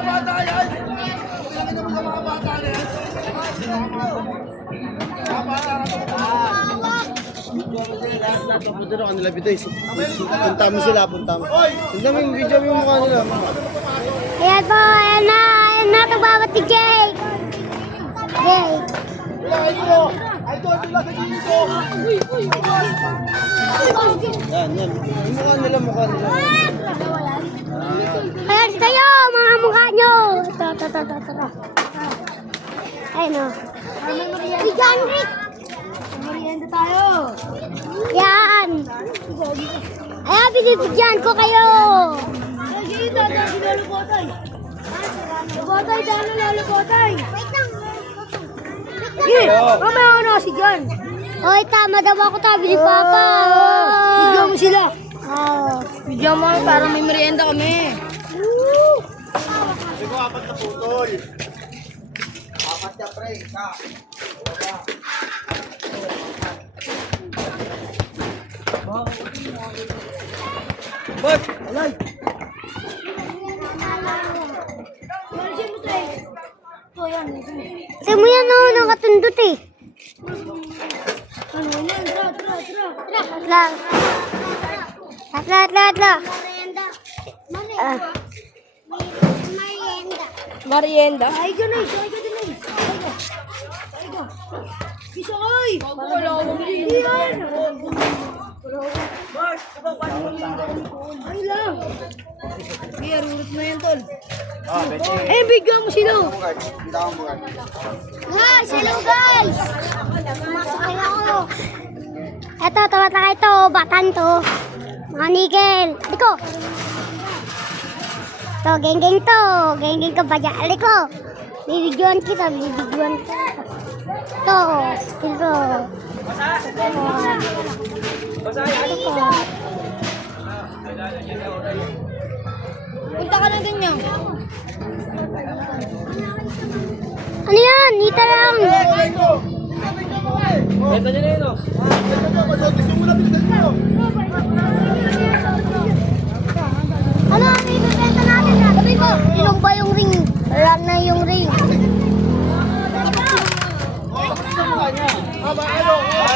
mga bata yan. Pinakita mo sa mga bata na yan. Mga bata na ito. Punta na kanila bitoy. Punta mo sila, punta mo. Tignan mo yung video mo yung mukha nila. Ayan po, ayan na tumawat si Jake. Jake. Idol nila sa dito. Yan. Yung mukha nila. Ayan kayo, mga mukha nyo. Ito. Ayun o. Si John Rick. Merienda tayo. Yan. Ayan, binibigyan ko kayo. Lulupotay, dahil lulupotay. Mamaya na si John. Oy, tama daw ako tabi ni Papa. Bigyan mo sila. Bigyan mo para may merienda kami. Hindi ko apat na putol. Apat na pre, isa. Bot! Alay! Kasi mo yan o, nakatundot eh. Ano yan? Tara. Atla. Merienda. Ay, ganun. Bisa koy! Wala akong bili yan. Ay lang. Sige, rurot mo yan, tol. Eh, bigyan mo sila. Guys, hello guys! Sumasakay ako. Eto, tawat na ito, batan to. Mga nigel. Aliko. To, geng to. Geng ka ba dyan? Aliko. Bibigyan kita. To, ito. Punta ka ng ganyan. Ano yan? Nita lang. Ano ang ibibenta natin? Sabi ko, ilong ba yung ring? Wala na yung ring.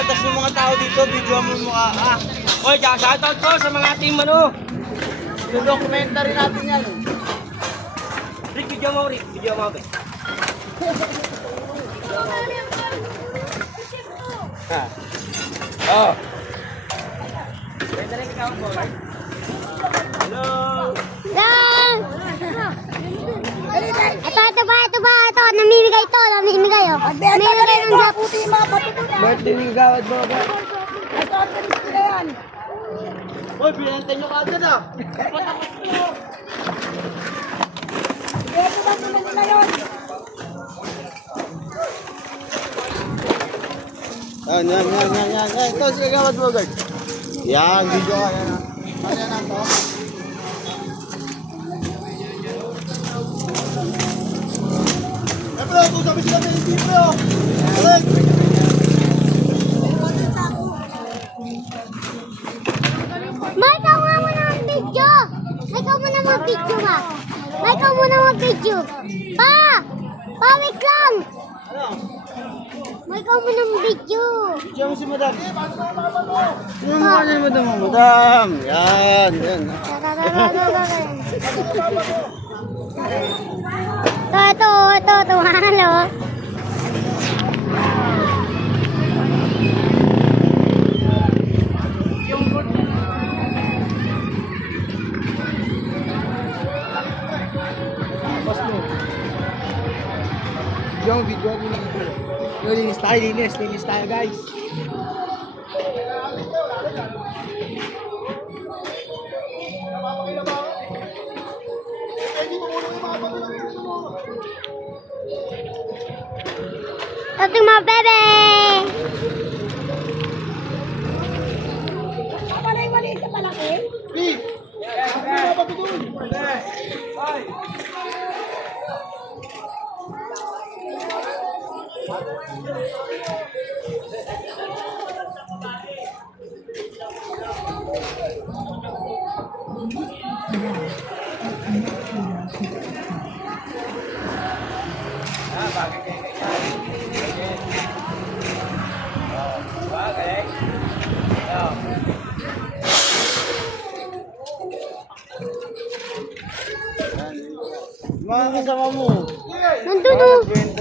Tapos yung mga tao dito, video mo yung mukha. Oy, shoutout ko sa mga team yung documentary natin yan. Rick, video mo. Oh. Hello. Yan! Ito. Namimigay to. Namimigay ng job. Birthday ng gawad mo ba? Oy, binenta nyo ka agad ah. Yan. Ito, sige gawad mo agad. Yan, video ka. Yan ah. Ayan na to. Bro, kung sabi sila ng hindi bro. Correct. May ikaw nga muna mag-video. Pa, wait lang. May ikaw muna mag-video. Diyan mo si madam. Yung mukha niya madam. Madam. Yan. Ito, halo. Yung video ko linis tayo guys. Tating mga bebe. Maliit ka palaki? yung sama mo? Nandun oh.